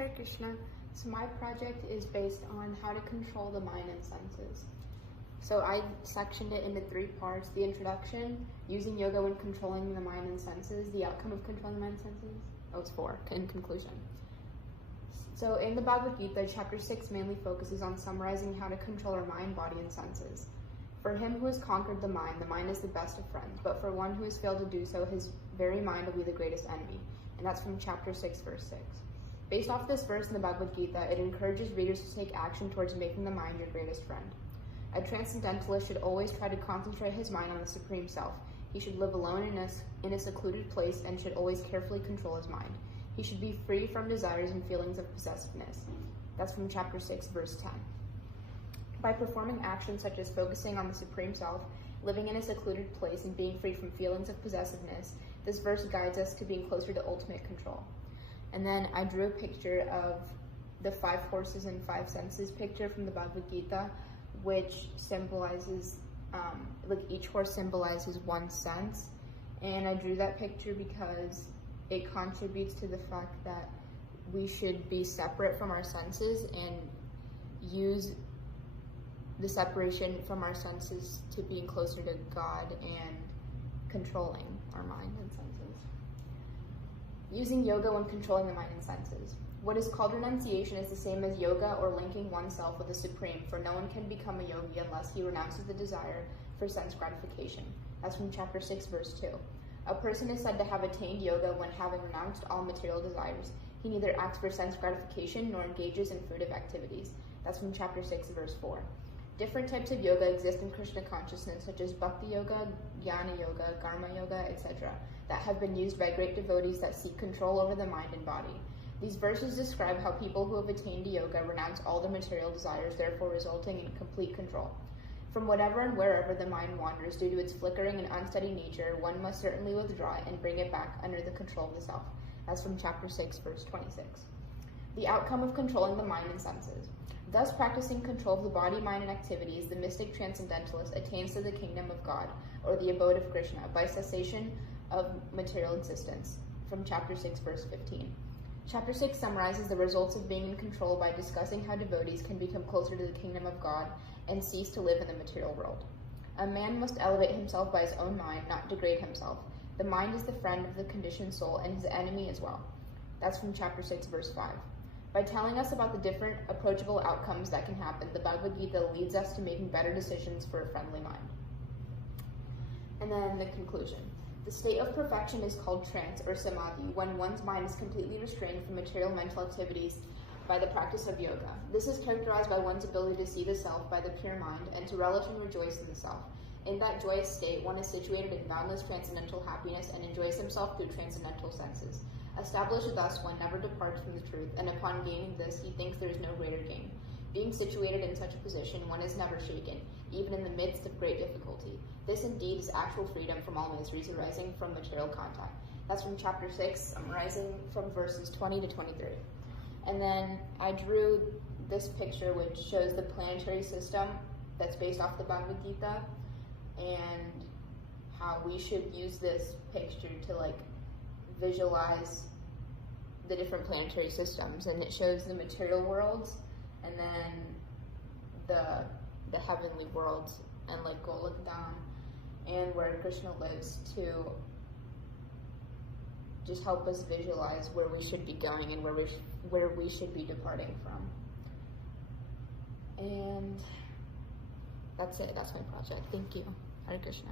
Hare Krishna. So my project is based on how to control the mind and senses. So I sectioned it into 3 parts: the introduction, using yoga when controlling the mind and senses, the outcome of controlling the mind and senses. Oh, it's 4, in conclusion. So in the Bhagavad Gita, chapter 6 mainly focuses on summarizing how to control our mind, body, and senses. For him who has conquered the mind is the best of friends, but for one who has failed to do so, his very mind will be the greatest enemy. And that's from chapter 6, verse 6. Based off this verse in the Bhagavad Gita, it encourages readers to take action towards making the mind your greatest friend. A transcendentalist should always try to concentrate his mind on the Supreme Self. He should live alone in a secluded place and should always carefully control his mind. He should be free from desires and feelings of possessiveness. That's from chapter 6, verse 10. By performing actions such as focusing on the Supreme Self, living in a secluded place, and being free from feelings of possessiveness, this verse guides us to being closer to ultimate control. And then I drew a picture of the 5 horses and 5 senses picture from the Bhagavad Gita, which symbolizes, each horse symbolizes one sense. And I drew that picture because it contributes to the fact that we should be separate from our senses and use the separation from our senses to being closer to God and controlling our mind and senses. Using yoga when controlling the mind and senses. What is called renunciation is the same as yoga or linking oneself with the Supreme, for no one can become a yogi unless he renounces the desire for sense gratification. That's from chapter 6, verse 2. A person is said to have attained yoga when, having renounced all material desires, he neither acts for sense gratification nor engages in fruitive activities. That's from chapter 6, verse 4. Different types of yoga exist in Krishna consciousness, such as Bhakti Yoga, Jnana Yoga, Karma Yoga, etc., that have been used by great devotees that seek control over the mind and body. These verses describe how people who have attained yoga renounce all their material desires, therefore resulting in complete control. From whatever and wherever the mind wanders due to its flickering and unsteady nature, one must certainly withdraw it and bring it back under the control of the self. That's from chapter 6, verse 26. The outcome of controlling the mind and senses. Thus, practicing control of the body, mind, and activities, the mystic transcendentalist attains to the kingdom of God, or the abode of Krishna, by cessation of material existence. From chapter 6, verse 15. Chapter 6 summarizes the results of being in control by discussing how devotees can become closer to the kingdom of God and cease to live in the material world. A man must elevate himself by his own mind, not degrade himself. The mind is the friend of the conditioned soul and his enemy as well. That's from chapter 6, verse 5. By telling us about the different approachable outcomes that can happen, the Bhagavad Gita leads us to making better decisions for a friendly mind. And then the conclusion. The state of perfection is called trance or samadhi, when one's mind is completely restrained from material mental activities by the practice of yoga. This is characterized by one's ability to see the self by the pure mind and to relish and rejoice in the self. In that joyous state, one is situated in boundless transcendental happiness and enjoys himself through transcendental senses. Established thus, one never departs from the truth, and upon gaining this, he thinks there is no greater gain. Being situated in such a position, one is never shaken, even in the midst of great difficulty. This indeed is actual freedom from all miseries arising from material contact. That's from chapter 6, summarizing from verses 20 to 23. And then I drew this picture which shows the planetary system that's based off the Bhagavad Gita, and how we should use this picture to visualize the different planetary systems. And it shows the material worlds and then the heavenly worlds, and Golokdham, and where Krishna lives, to just help us visualize where we should be going and where we should be departing from. And that's it. That's my project. Thank you. Hare Krishna.